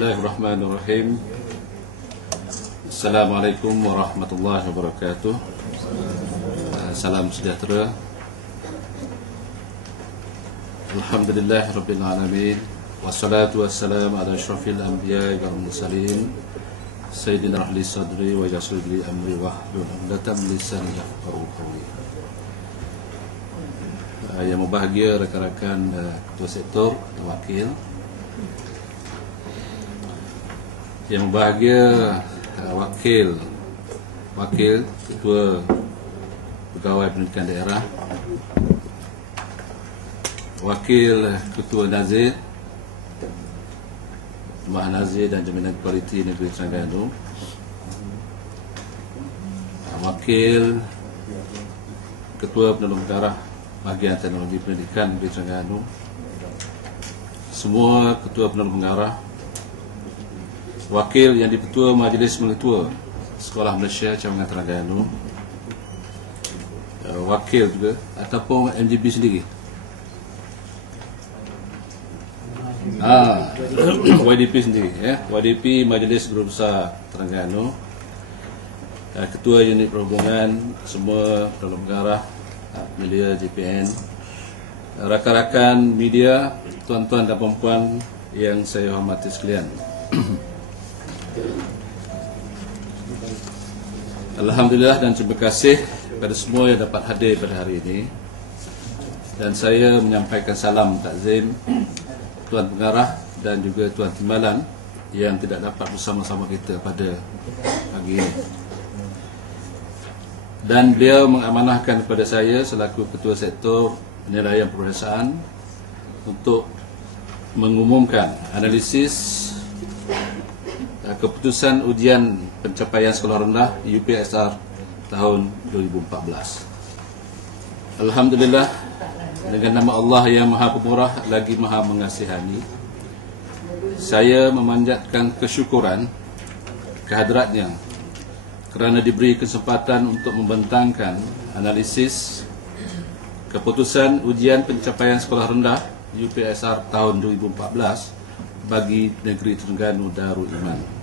Bismillahirrahmanirrahim. Assalamualaikum warahmatullahi wabarakatuh. Salam sejahtera. Alhamdulillah Rabbil Alamin. Wassalatu wassalamu ala asyrafil anbiya wal mursalin Sayyidina ahli sadri wa yassir li amri wahlul 'uqdatam min lisani yafqahu qawli. Yang berbahagia rakan-rakan ketua sektor, wakil. Yang berbahagia wakil ketua pegawai pendidikan daerah, wakil ketua Nazir, Jemaah Nazir dan Jaminan Kualiti Negeri Terengganu, wakil ketua penolong darah bahagian teknologi pendidikan Negeri Terengganu, semua ketua penolong pengarah, wakil yang di-Ketua Majlis Mengetua Sekolah Malaysia Cawangan Terengganu, wakil juga ataupun MGB sendiri, YDP sendiri, ya, YDP Majlis Guru Besar Terengganu, ketua unit perhubungan, semua penolong pengarah, media JPN, rakan-rakan media, tuan-tuan dan puan-puan yang saya hormati sekalian. Alhamdulillah dan terima kasih kepada semua yang dapat hadir pada hari ini. Dan saya menyampaikan salam takzim Tuan Pengarah dan juga Tuan Timbalan yang tidak dapat bersama-sama kita pada pagi ini. Dan beliau mengamanahkan kepada saya selaku Ketua Sektor Penilaian Peperiksaan untuk mengumumkan analisis keputusan ujian pencapaian sekolah rendah UPSR tahun 2014. Alhamdulillah, dengan nama Allah yang Maha Pemurah lagi Maha Mengasihani, saya memanjatkan kesyukuran kehadratnya kerana diberi kesempatan untuk membentangkan analisis keputusan ujian pencapaian sekolah rendah UPSR tahun 2014 bagi Negeri Terengganu Darul Iman.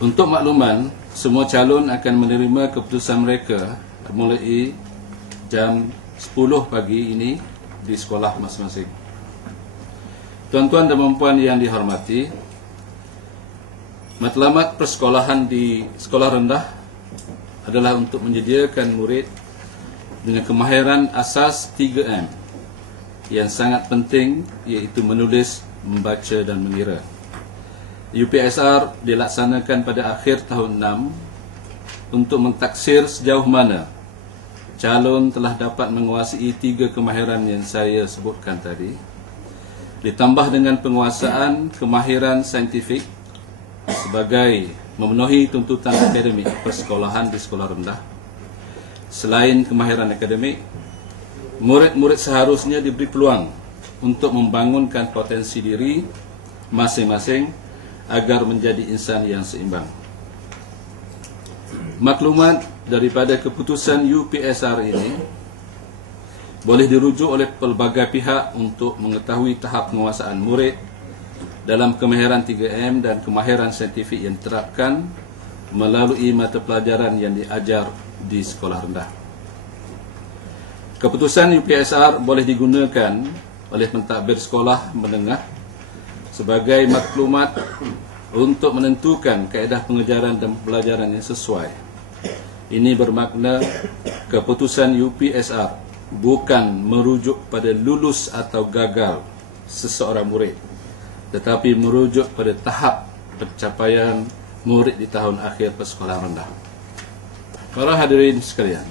Untuk makluman, semua calon akan menerima keputusan mereka mulai jam 10 pagi ini di sekolah masing-masing. Tuan-tuan dan puan-puan yang dihormati, matlamat persekolahan di sekolah rendah adalah untuk menyediakan murid dengan kemahiran asas 3M yang sangat penting, iaitu menulis, membaca dan mengira. UPSR dilaksanakan pada akhir tahun 6 untuk mentaksir sejauh mana calon telah dapat menguasai 3 kemahiran yang saya sebutkan tadi, ditambah dengan penguasaan kemahiran saintifik sebagai memenuhi tuntutan akademik persekolahan di sekolah rendah. Selain kemahiran akademik, murid-murid seharusnya diberi peluang untuk membangunkan potensi diri masing-masing agar menjadi insan yang seimbang. Maklumat daripada keputusan UPSR ini boleh dirujuk oleh pelbagai pihak untuk mengetahui tahap penguasaan murid dalam kemahiran 3M dan kemahiran saintifik yang diterapkan melalui mata pelajaran yang diajar di sekolah rendah. Keputusan UPSR boleh digunakan oleh pentadbir sekolah menengah sebagai maklumat untuk menentukan kaedah pengajaran dan pelajaran yang sesuai. Ini bermakna keputusan UPSR bukan merujuk pada lulus atau gagal seseorang murid, tetapi merujuk pada tahap pencapaian murid di tahun akhir persekolahan rendah. Para hadirin sekalian,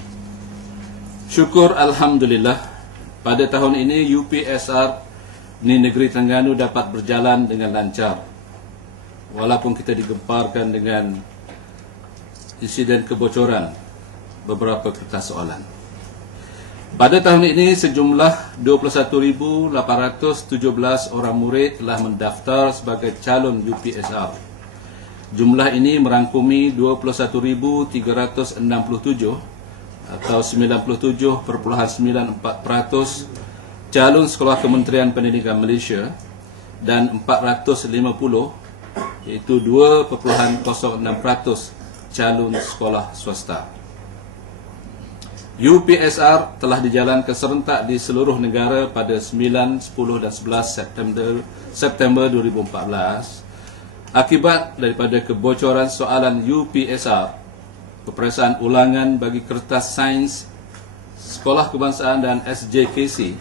syukur Alhamdulillah, pada tahun ini UPSR di Negeri Terengganu dapat berjalan dengan lancar, walaupun kita digemparkan dengan insiden kebocoran beberapa kertas soalan. Pada tahun ini sejumlah 21,817 orang murid telah mendaftar sebagai calon UPSR. Jumlah ini merangkumi 21,367 atau 97.94% calon sekolah Kementerian Pendidikan Malaysia dan 450 iaitu 2.06% calon sekolah swasta. UPSR telah dijalankan serentak di seluruh negara pada 9, 10 dan 11 September 2014 akibat daripada kebocoran soalan UPSR, peperiksaan ulangan bagi kertas sains Sekolah Kebangsaan dan SJKC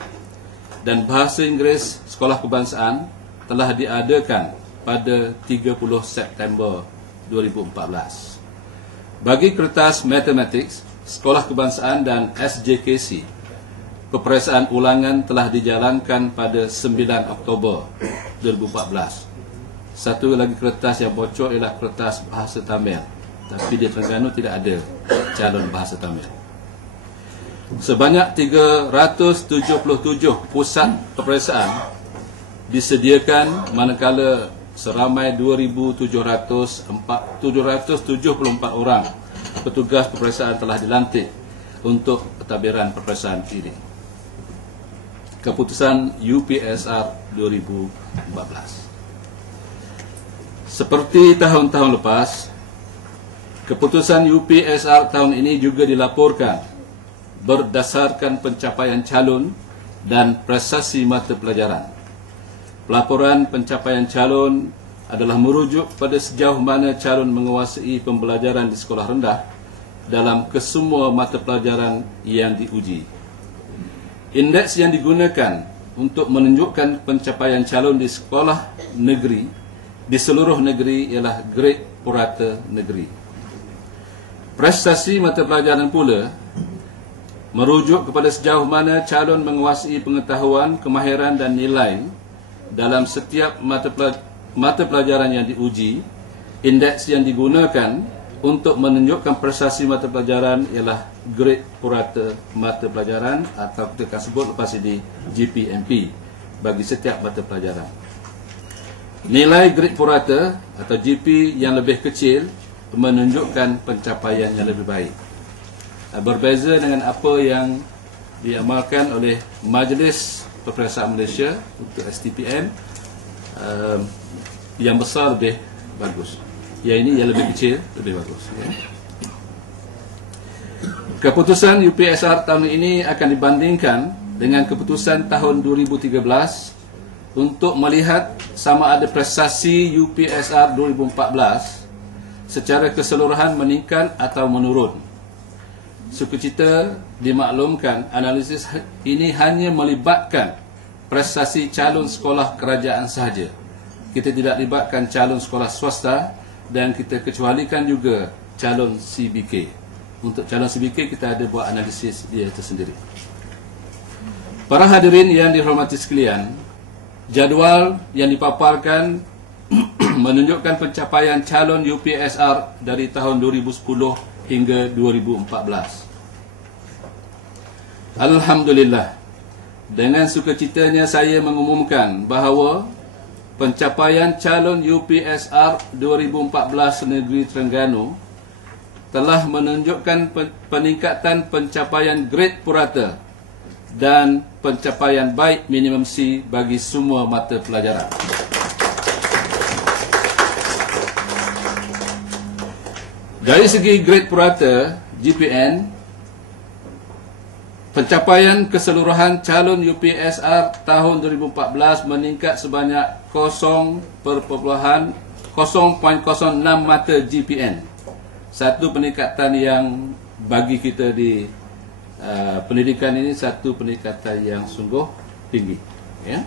dan Bahasa Inggeris Sekolah Kebangsaan telah diadakan pada 30 September 2014. Bagi kertas matematik Sekolah Kebangsaan dan SJKC, peperiksaan ulangan telah dijalankan pada 9 Oktober 2014. Satu lagi kertas yang bocor ialah kertas Bahasa Tamil, tapi di Terengganu tidak ada calon Bahasa Tamil. Sebanyak 377 pusat peperiksaan disediakan, manakala seramai 2,774 orang petugas peperiksaan telah dilantik untuk pentadbiran peperiksaan ini. Keputusan UPSR 2014. Seperti tahun-tahun lepas, keputusan UPSR tahun ini juga dilaporkan berdasarkan pencapaian calon dan prestasi mata pelajaran. Pelaporan pencapaian calon adalah merujuk pada sejauh mana calon menguasai pembelajaran di sekolah rendah dalam kesemua mata pelajaran yang diuji. Indeks yang digunakan untuk menunjukkan pencapaian calon di sekolah negeri di seluruh negeri ialah grade purata negeri. Prestasi mata pelajaran pula merujuk kepada sejauh mana calon menguasai pengetahuan, kemahiran dan nilai dalam setiap mata pelajaran yang diuji. Indeks yang digunakan untuk menunjukkan prestasi mata pelajaran ialah grade purata mata pelajaran, atau kita akan sebut lepas ini GPMP bagi setiap mata pelajaran. Nilai grade purata atau GP yang lebih kecil menunjukkan pencapaian yang lebih baik. Berbeza dengan apa yang diamalkan oleh Majlis Peperiksaan Malaysia untuk STPM, yang besar lebih bagus. Yang ini yang lebih kecil lebih bagus. Keputusan UPSR tahun ini akan dibandingkan dengan keputusan tahun 2013 untuk melihat sama ada prestasi UPSR 2014 secara keseluruhan meningkat atau menurun. Sukacita dimaklumkan analisis ini hanya melibatkan prestasi calon sekolah kerajaan sahaja. Kita tidak libatkan calon sekolah swasta dan kita kecualikan juga calon CBK. Untuk calon CBK kita ada buat analisis dia tersendiri. Para hadirin yang dihormati sekalian, jadual yang dipaparkan menunjukkan pencapaian calon UPSR dari tahun 2010 hingga 2014. Alhamdulillah, dengan sukacitanya saya mengumumkan bahawa pencapaian calon UPSR 2014 negeri Terengganu telah menunjukkan peningkatan pencapaian grade purata dan pencapaian baik minimum C bagi semua mata pelajaran. Dari segi grade purata GPN, pencapaian keseluruhan calon UPSR tahun 2014 meningkat sebanyak 0.06 mata GPN. Satu peningkatan yang bagi kita di pendidikan ini satu peningkatan yang sungguh tinggi, ya.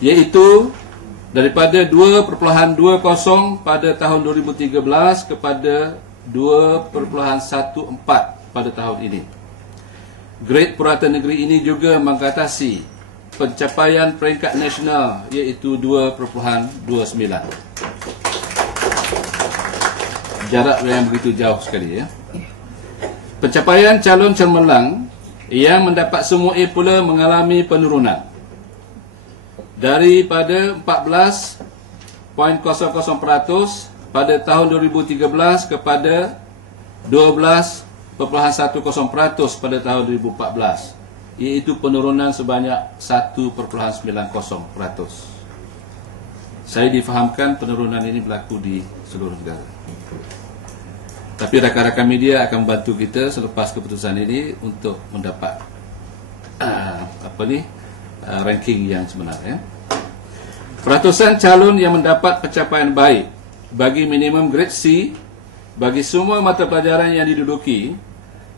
Iaitu daripada 2.20 pada tahun 2013 kepada 2.14 pada tahun ini. Grade purata negeri ini juga mengatasi pencapaian peringkat nasional, iaitu 2.29. Jarak yang begitu jauh sekali, ya. Pencapaian calon cemerlang yang mendapat semua A pula mengalami penurunan daripada 14.00% pada tahun 2013 kepada 12.10% pada tahun 2014, iaitu penurunan sebanyak 1.90%. Saya difahamkan penurunan ini berlaku di seluruh negara. Tapi rakan-rakan media akan membantu kita selepas keputusan ini untuk mendapat ranking yang sebenar. Peratusan calon yang mendapat pencapaian baik bagi minimum grade C bagi semua mata pelajaran yang diduduki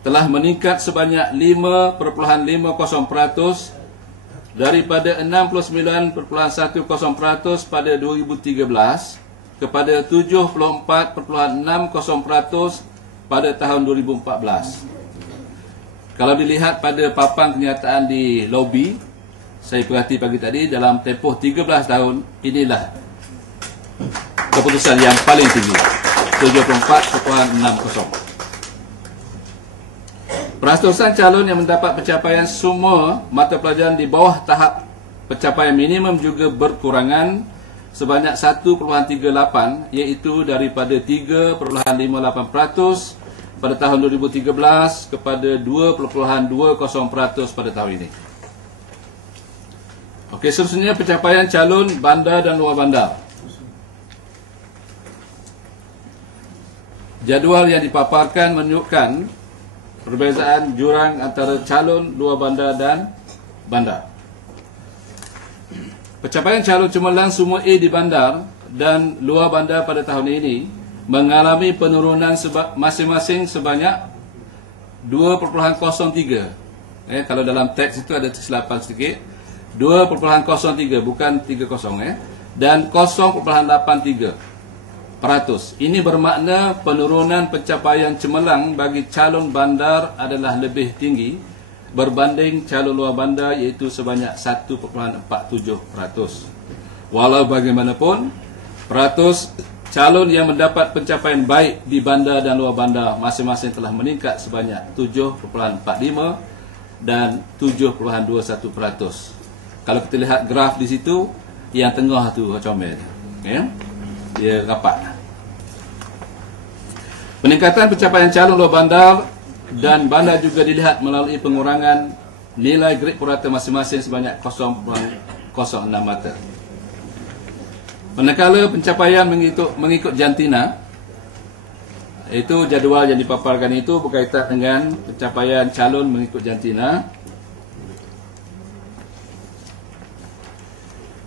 telah meningkat sebanyak 5.50% daripada 69.10% pada 2013 kepada 74.60% pada tahun 2014. Kalau dilihat pada papan kenyataan di lobi, saya perhati pagi tadi, dalam tempoh 13 tahun, inilah keputusan yang paling tinggi, 74.60%. Peratusan calon yang mendapat pencapaian semua mata pelajaran di bawah tahap pencapaian minimum juga berkurangan sebanyak 1.38, iaitu daripada 3.58% pada tahun 2013 kepada 2.20% pada tahun ini. Okey, seterusnya pencapaian calon bandar dan luar bandar. Jadual yang dipaparkan menunjukkan perbezaan jurang antara calon luar bandar dan bandar. Pencapaian calon cemerlang semua A di bandar dan luar bandar pada tahun ini mengalami penurunan masing-masing sebanyak 2.03. Kalau dalam teks itu ada kesilapan sedikit. 2.03 bukan 30 dan 0.83%. Ini bermakna penurunan pencapaian cemerlang bagi calon bandar adalah lebih tinggi berbanding calon luar bandar, iaitu sebanyak 1.47%. Walau bagaimanapun, peratus calon yang mendapat pencapaian baik di bandar dan luar bandar masing-masing telah meningkat sebanyak 7.45 dan 7.21%. Kalau kita lihat graf di situ, yang tengah tu comel, dia rapat. Peningkatan pencapaian calon luar bandar dan bandar juga dilihat melalui pengurangan nilai grade purata masing-masing sebanyak 0.06 mata. Manakala pencapaian mengikut jantina, itu jadual yang dipaparkan itu berkaitan dengan pencapaian calon mengikut jantina.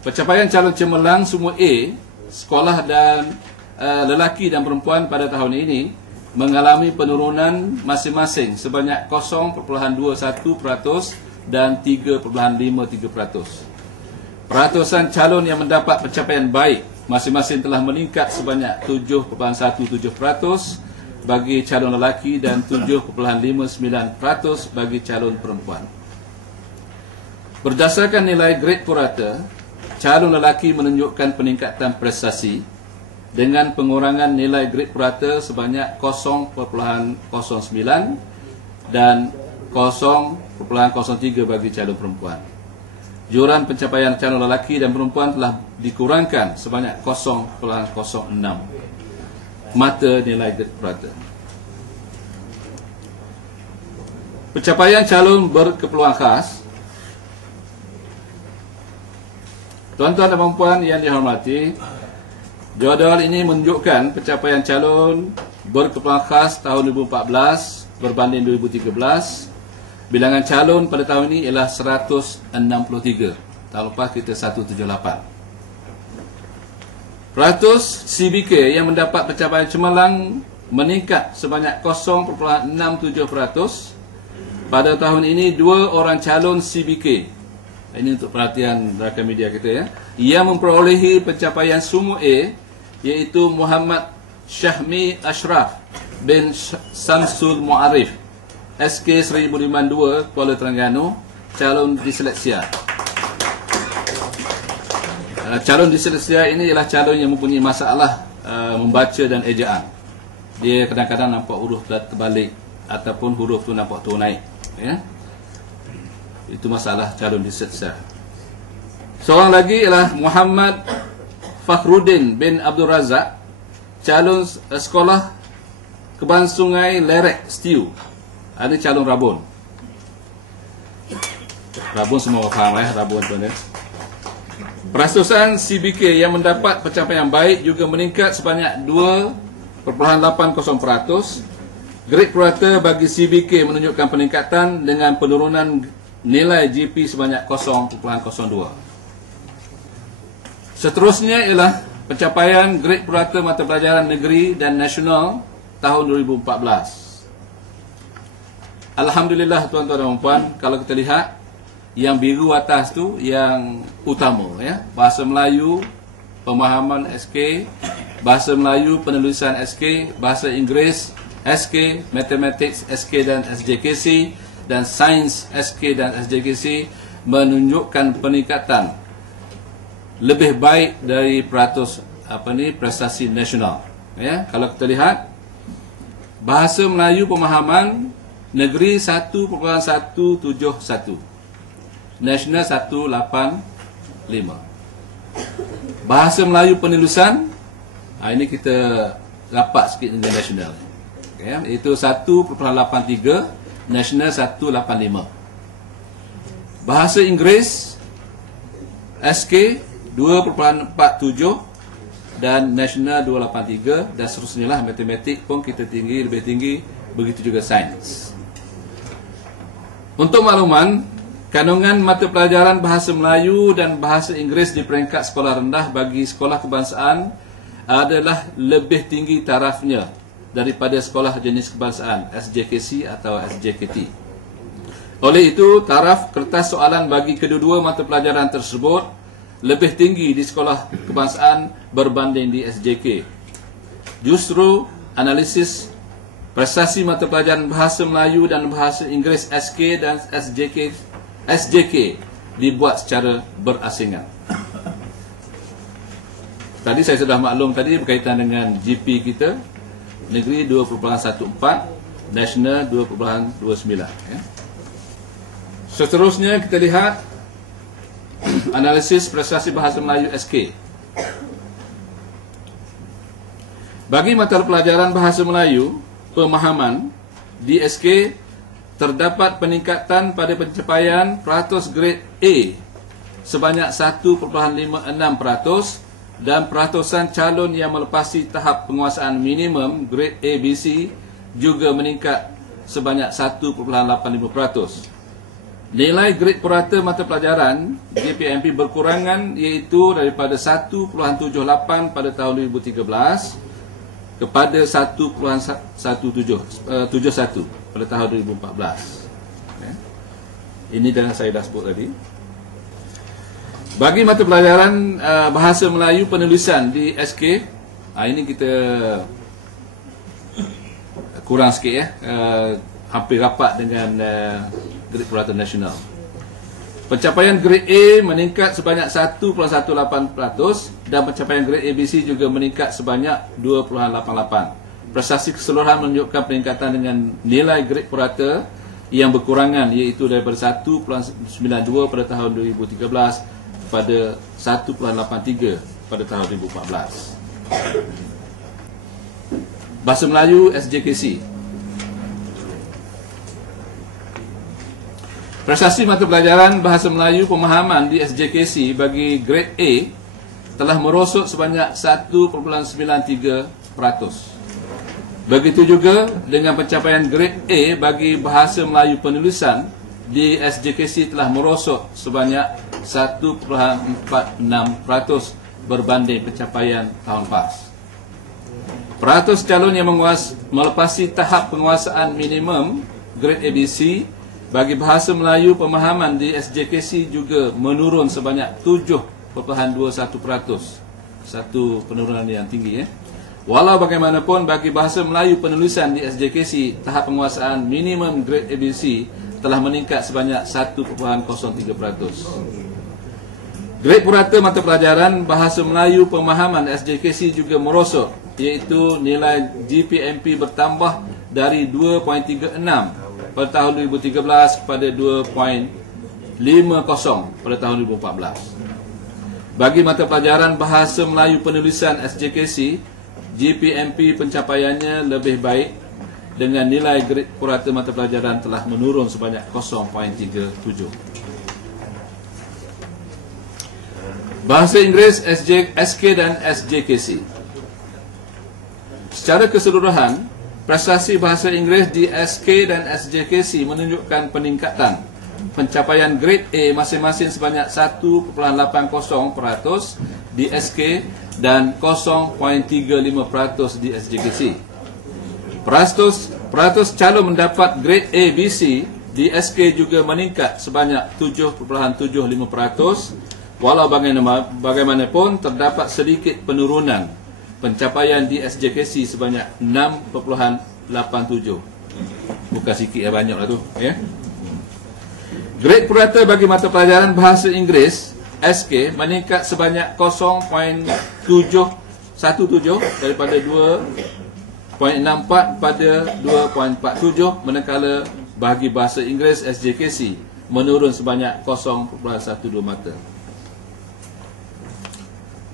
Pencapaian calon cemerlang semua A, sekolah dan lelaki dan perempuan pada tahun ini mengalami penurunan masing-masing sebanyak 0.21% dan 3.53%. Peratusan calon yang mendapat pencapaian baik masing-masing telah meningkat sebanyak 7.17% bagi calon lelaki dan 7.59% bagi calon perempuan. Berdasarkan nilai grade purata, calon lelaki menunjukkan peningkatan prestasi dengan pengurangan nilai grade purata sebanyak 0.09 dan 0.03 bagi calon perempuan. Jurang pencapaian calon lelaki dan perempuan telah dikurangkan sebanyak 0.06 mata nilai grade purata. Pencapaian calon berkeperluan khas. Tuan-tuan dan puan yang dihormati, jadual ini menunjukkan pencapaian calon berkeperluan khas tahun 2014 berbanding 2013. Bilangan calon pada tahun ini ialah 163. Tahun lepas kita 178. Peratus CBK yang mendapat pencapaian cemerlang meningkat sebanyak 0.67%. Pada tahun ini 2 orang calon CBK, ini untuk perhatian rakan media kita yang memperolehi pencapaian semua A, iaitu Muhammad Syahmi Ashraf bin Samsul Mu'arif, SK 1052 Kuala Terengganu, calon disleksia. Calon disleksia ini ialah calon yang mempunyai masalah membaca dan ejaan. Dia kadang-kadang nampak huruf terbalik ataupun huruf tu nampak turun naik. Itu masalah calon disleksia. Seorang lagi ialah Muhammad Fakhruddin bin Abdul Razak, calon sekolah Keban Sungai Lerek Stew. Ada calon Rabun. Rabun semua faham Rabun tu Perasusan CBK yang mendapat pencapaian baik juga meningkat sebanyak 2.80%. Grade purata bagi CBK menunjukkan peningkatan dengan penurunan nilai GP sebanyak 0.02. Seterusnya ialah pencapaian grade purata mata pelajaran negeri dan nasional tahun 2014. Alhamdulillah tuan-tuan dan puan, kalau kita lihat yang biru atas tu yang utama, ya, bahasa Melayu pemahaman SK, bahasa Melayu penulisan SK, bahasa Inggeris SK, Mathematics SK dan SJKC, dan Sains SK dan SJKC menunjukkan peningkatan lebih baik dari peratus prestasi nasional. Ya, kalau kita lihat bahasa Melayu pemahaman negeri 1.171, nasional 185. Bahasa Melayu penulisan, ini kita rapat sikit dengan nasional. Okay, itu 1.83, nasional 185. Bahasa Inggeris SK 2.47 dan nasional 283, dan seterusnya lah. Matematik pun kita tinggi, lebih tinggi, begitu juga sains. Untuk makluman, kandungan mata pelajaran bahasa Melayu dan bahasa Inggeris di peringkat sekolah rendah bagi sekolah kebangsaan adalah lebih tinggi tarafnya daripada sekolah jenis kebangsaan SJKC atau SJKT. Oleh itu, taraf kertas soalan bagi kedua-dua mata pelajaran tersebut lebih tinggi di sekolah kebangsaan berbanding di SJK. Justru analisis prestasi mata pelajaran bahasa Melayu dan bahasa Inggeris SK dan SJK dibuat secara berasingan. Tadi saya sudah maklum tadi berkaitan dengan GP kita, negeri 2.14, nasional 2.29. Ya. Seterusnya kita lihat analisis prestasi bahasa Melayu SK. Bagi mata pelajaran bahasa Melayu pemahaman di SK, terdapat peningkatan pada pencapaian peratus grade A sebanyak 1.56% dan peratusan calon yang melepasi tahap penguasaan minimum grade ABC juga meningkat sebanyak 1.85%. Nilai grade purata mata pelajaran GPMP berkurangan, iaitu daripada 1.78 pada tahun 2013 kepada 1.71 pada tahun 2014. Ini yang saya dah sebut tadi. Bagi mata pelajaran bahasa Melayu penulisan di SK, ini kita kurang sikit, ya, hampir rapat dengan grade purata nasional. Pencapaian grade A meningkat sebanyak 1.18% dan pencapaian grade ABC juga meningkat sebanyak 2.88%. Prestasi keseluruhan menunjukkan peningkatan dengan nilai grade purata yang berkurangan, iaitu daripada 1.92 pada tahun 2013 kepada 1.83 pada tahun 2014. Bahasa Melayu SJKC. Prestasi mata pelajaran bahasa Melayu pemahaman di SJKC bagi grade A telah merosot sebanyak 1.93%. Begitu juga dengan pencapaian grade A bagi bahasa Melayu penulisan di SJKC telah merosot sebanyak 1.46% berbanding pencapaian tahun PAS. Peratus calon yang melepasi tahap penguasaan minimum grade ABC bagi bahasa Melayu pemahaman di SJKC juga menurun sebanyak 7.21%. Satu penurunan yang tinggi, ya. Walau bagaimanapun, bagi bahasa Melayu penulisan di SJKC, tahap penguasaan minimum grade ABC telah meningkat sebanyak 1.03%. Grade purata mata pelajaran bahasa Melayu pemahaman SJKC juga merosot, iaitu nilai GPMP bertambah dari 2.36 pada tahun 2013 kepada 2.50 pada tahun 2014. Bagi mata pelajaran bahasa Melayu penulisan SJKC, GPMP pencapaiannya lebih baik dengan nilai grade purata mata pelajaran telah menurun sebanyak 0.37. Bahasa Inggeris SK dan SJKC. Secara keseluruhan, prestasi bahasa Inggeris di SK dan SJKC menunjukkan peningkatan pencapaian grade A masing-masing sebanyak 1.80% di SK dan 0.35% di SJKC. Peratus calon mendapat grade A BC di SK juga meningkat sebanyak 7.75%, walau bagaimanapun terdapat sedikit penurunan pencapaian di SJKC sebanyak 6.87. Bukan sikit ya, banyak lah tu ya. Grade purata bagi mata pelajaran bahasa Inggeris SK meningkat sebanyak 0.717 daripada 2.64 pada 2.47, manakala bagi bahasa Inggeris SJKC menurun sebanyak 0.12 mata.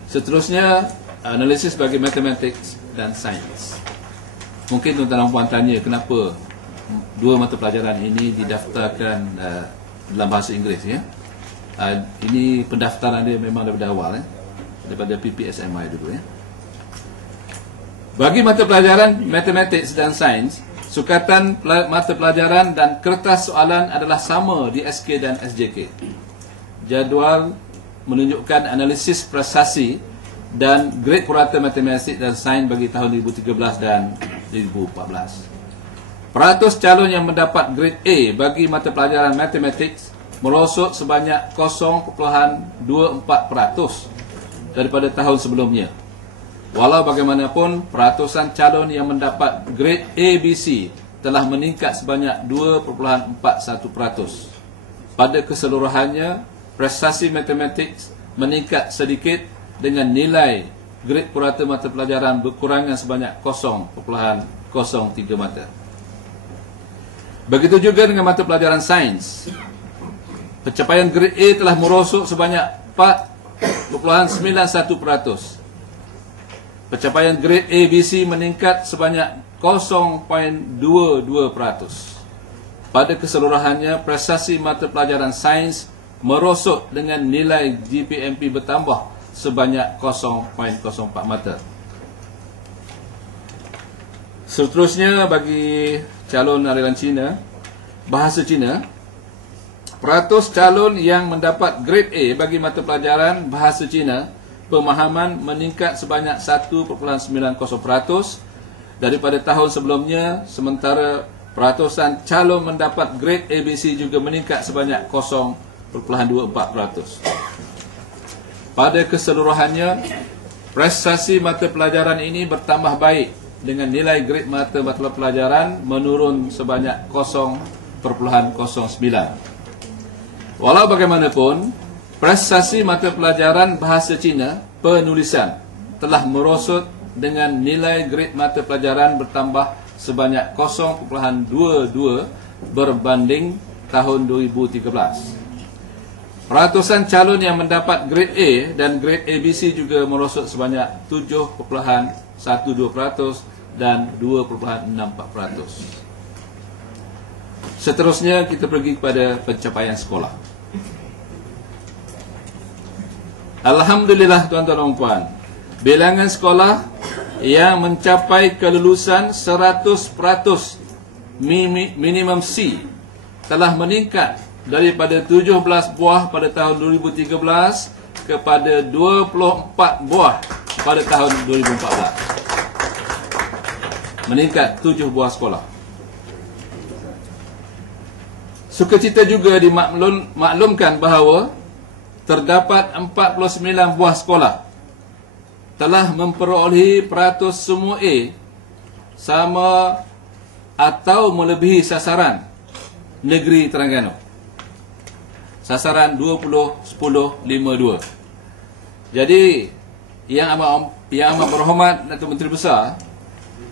Seterusnya, analisis bagi Mathematics dan Sains. Mungkin tuan-tuan dan puan tanya kenapa dua mata pelajaran ini didaftarkan dalam bahasa Inggeris ya. Ini pendaftaran dia memang daripada awal daripada PPSMI dulu ya. Bagi mata pelajaran Mathematics dan Sains, sukatan mata pelajaran dan kertas soalan adalah sama di SK dan SJK. Jadual menunjukkan analisis prestasi dan grade purata matematik dan sains bagi tahun 2013 dan 2014. Peratus calon yang mendapat grade A bagi mata pelajaran Mathematics merosot sebanyak 0.24% daripada tahun sebelumnya. Walau bagaimanapun, peratusan calon yang mendapat grade ABC telah meningkat sebanyak 2.41%. Pada keseluruhannya, prestasi Mathematics meningkat sedikit dengan nilai grade purata mata pelajaran berkurangan sebanyak 0.03 mata. Begitu juga dengan mata pelajaran sains. Pencapaian grade A telah merosot sebanyak 4.91%. Pencapaian grade ABC meningkat sebanyak 0.22%. Pada keseluruhannya, prestasi mata pelajaran sains merosot dengan nilai GPMP bertambah sebanyak 0.04 mata. Seterusnya, bagi calon aliran Cina, bahasa Cina, peratus calon yang mendapat grade A bagi mata pelajaran bahasa Cina pemahaman meningkat sebanyak 1.90% daripada tahun sebelumnya, sementara peratusan calon mendapat grade ABC juga meningkat sebanyak 0.24%. Pada keseluruhannya, prestasi mata pelajaran ini bertambah baik dengan nilai grade mata pelajaran menurun sebanyak 0.09. Walau bagaimanapun, prestasi mata pelajaran bahasa Cina penulisan telah merosot dengan nilai grade mata pelajaran bertambah sebanyak 0.22 berbanding tahun 2013. Peratusan calon yang mendapat grade A dan grade ABC juga merosot sebanyak 7.12% dan 2.64%. Seterusnya kita pergi kepada pencapaian sekolah. Alhamdulillah tuan-tuan dan puan, bilangan sekolah yang mencapai kelulusan 100% minimum C telah meningkat daripada 17 buah pada tahun 2013 kepada 24 buah pada tahun 2014. Meningkat 7 buah sekolah. Sukacita juga dimaklumkan bahawa terdapat 49 buah sekolah telah memperolehi peratus semua A sama atau melebihi sasaran negeri Terengganu. Sasaran 20-10-52. Jadi yang amat berhormat Datuk Menteri Besar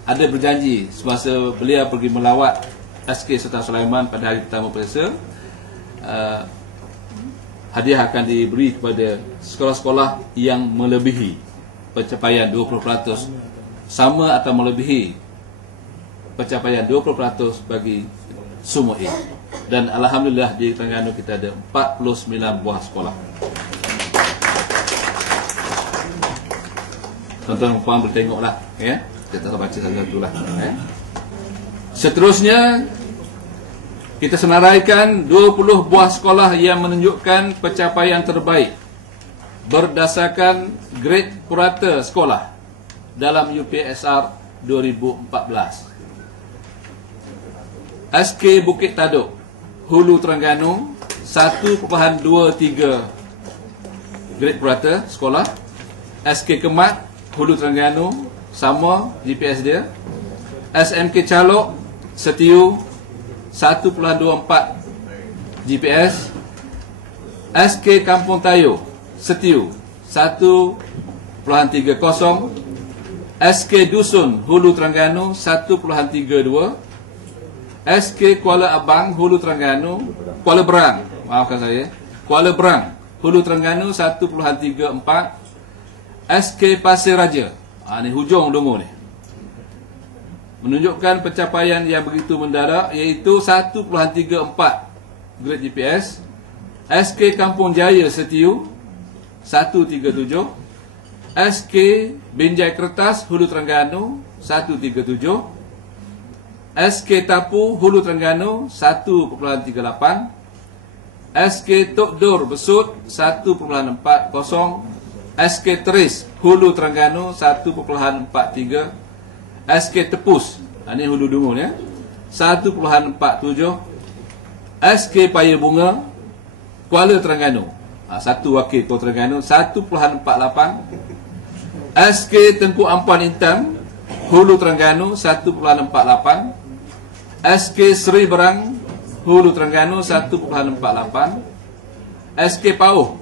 ada berjanji semasa beliau pergi melawat SK Sultan Sulaiman pada hari pertama puasa, hadiah akan diberi kepada sekolah-sekolah yang melebihi pencapaian 20%, sama atau melebihi pencapaian 20% bagi semua A. Dan alhamdulillah di Terengganu kita ada 49 buah sekolah. Tuan-tuan dan puan boleh tengoklah, ya. Kita tak baca satu-satu lah. Seterusnya, kita senaraikan 20 buah sekolah yang menunjukkan pencapaian terbaik berdasarkan grade purata sekolah dalam UPSR 2014. SK Bukit Taduk, Hulu Terengganu 1.23 grade purata sekolah. SK Kemat, Hulu Terengganu sama GPS dia. SMK Calok, Setiu 1.24 GPS. SK Kampung Tayo, Setiu 1.30. SK Dusun, Hulu Terengganu 1.32. SK Kuala Abang, Hulu Terengganu, Kuala Berang, maafkan saya, Kuala Berang, Hulu Terengganu 1.34. SK Pasir Raja, ni hujung Dungu ni, menunjukkan pencapaian yang begitu mendadak, iaitu 1.34 grade GPS. SK Kampung Jaya Setiu 1.37. SK Binjai Kertas, Hulu Terengganu 1.37. SK Tapu, Hulu Terengganu 1.38. SK Tok Dur Besut 1.40. SK Teris, Hulu Terengganu 1.43. SK Tepus, ini Hulu Dungu ya, 1.47. SK Paya Bunga, Kuala Terengganu, satu wakil Kuala Terengganu 1.48. SK Tengku Ampuan Intam, Hulu Terengganu 1.48. SK Seri Berang, Hulu Terengganu 1.48. SK Pauh,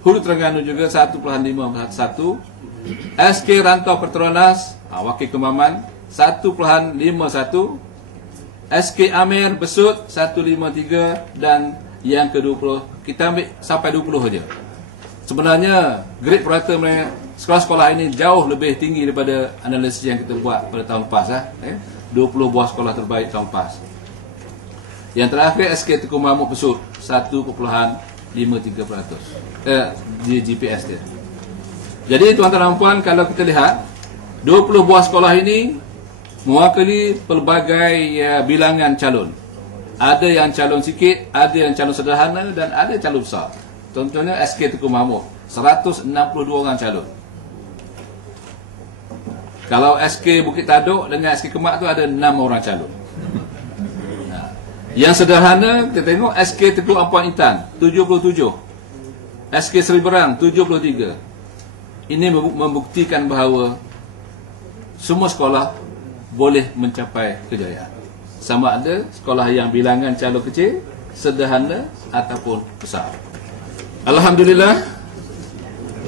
Hulu Terengganu juga 1.51. SK Rantau Petronas, wakil Kemaman 1.51. SK Amir Besut 1.53. Dan yang ke-20, kita ambil sampai 20 saja. Sebenarnya grade purata sekolah-sekolah ini jauh lebih tinggi daripada analisis yang kita buat pada tahun lepas. 20 buah sekolah terbaik tahun lepas. Yang terakhir SK Tengku Mahmud Besut 1.53% di GPS dia. Jadi tuan-tuan dan puan, kalau kita lihat 20 buah sekolah ini mewakili pelbagai bilangan calon. Ada yang calon sikit, ada yang calon sederhana, dan ada calon besar. Contohnya SK Tengku Mahmud 162 orang calon. Kalau SK Bukit Taduk dengan SK Kemat tu ada 6 orang calon. Yang sederhana, kita tengok SK Tengku Ampuan Intan 77. SK Seri Berang 73. Ini membuktikan bahawa semua sekolah boleh mencapai kejayaan. Sama ada sekolah yang bilangan calon kecil, sederhana ataupun besar. Alhamdulillah,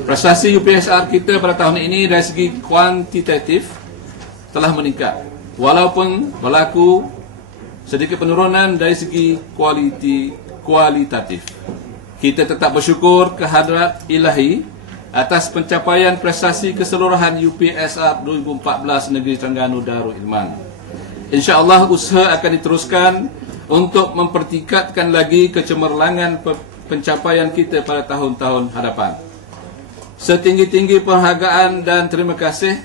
prestasi UPSR kita pada tahun ini dari segi kuantitatif telah meningkat, walaupun berlaku sedikit penurunan dari segi kualitatif. Kita tetap bersyukur kehadrat Ilahi atas pencapaian prestasi keseluruhan UPSR 2014 Negeri Terengganu Darul Ilman. InsyaAllah usaha akan diteruskan untuk mempertingkatkan lagi kecemerlangan pencapaian kita pada tahun-tahun hadapan. Setinggi-tinggi penghargaan dan terima kasih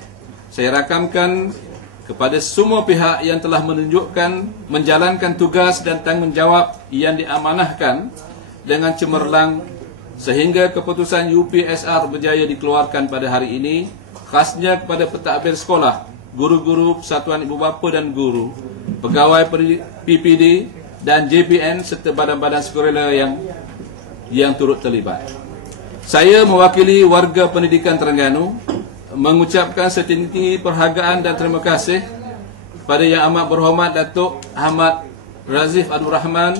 saya rakamkan kepada semua pihak yang telah menjalankan tugas dan tanggungjawab yang diamanahkan dengan cemerlang sehingga keputusan UPSR berjaya dikeluarkan pada hari ini, khasnya kepada pentadbir sekolah, guru-guru, persatuan ibu bapa dan guru, pegawai PPD dan JPN serta badan-badan sukarela yang turut terlibat. Saya mewakili warga pendidikan Terengganu mengucapkan setinggi perhargaan dan terima kasih pada Yang Amat Berhormat Datuk Ahmad Razif Abdul Rahman,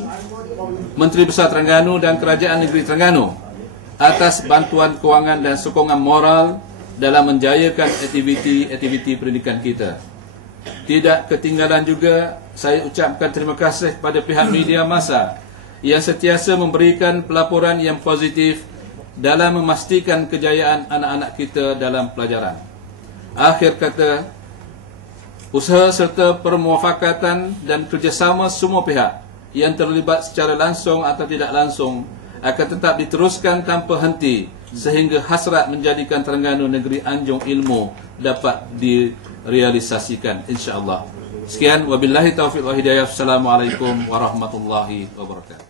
Menteri Besar Terengganu dan Kerajaan Negeri Terengganu atas bantuan kewangan dan sokongan moral dalam menjayakan aktiviti pendidikan kita. Tidak ketinggalan juga saya ucapkan terima kasih pada pihak media massa yang sentiasa memberikan pelaporan yang positif dalam memastikan kejayaan anak-anak kita dalam pelajaran. Akhir kata, usaha serta permuafakatan dan kerjasama semua pihak yang terlibat secara langsung atau tidak langsung akan tetap diteruskan tanpa henti sehingga hasrat menjadikan Terengganu negeri anjung ilmu dapat direalisasikan insya-Allah. Sekian, wabillahi taufiq wal hidayah. Assalamualaikum warahmatullahi wabarakatuh.